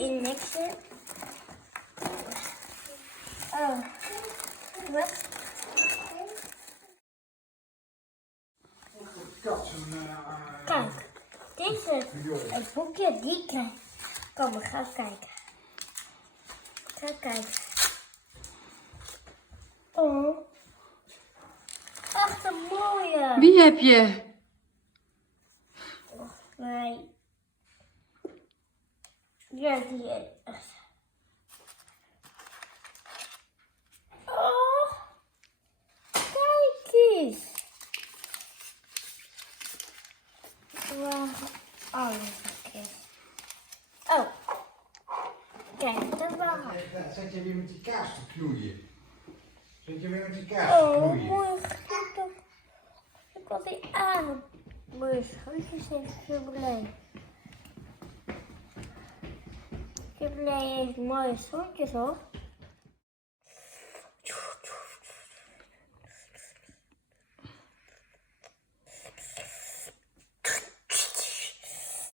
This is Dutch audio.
in mixen. Oh, wat? Kijk, dit is het boekje die krijg. Kom, we gaan kijken. Ga kijken. Oh. Ach, een mooie. Wie heb je? Nee. Ja, die is. Oh. Kijk eens. Wow. Oh, kijk. Oh. Kijk, dat was. Zet je weer met die kaas te knoeien? Zet je weer met die kaas te Oh, knoeien? mooi. Ik had die aan. Mooie schoentjes heeft Kibbelee. Kibbelee heeft mooie schoentjes, hoor.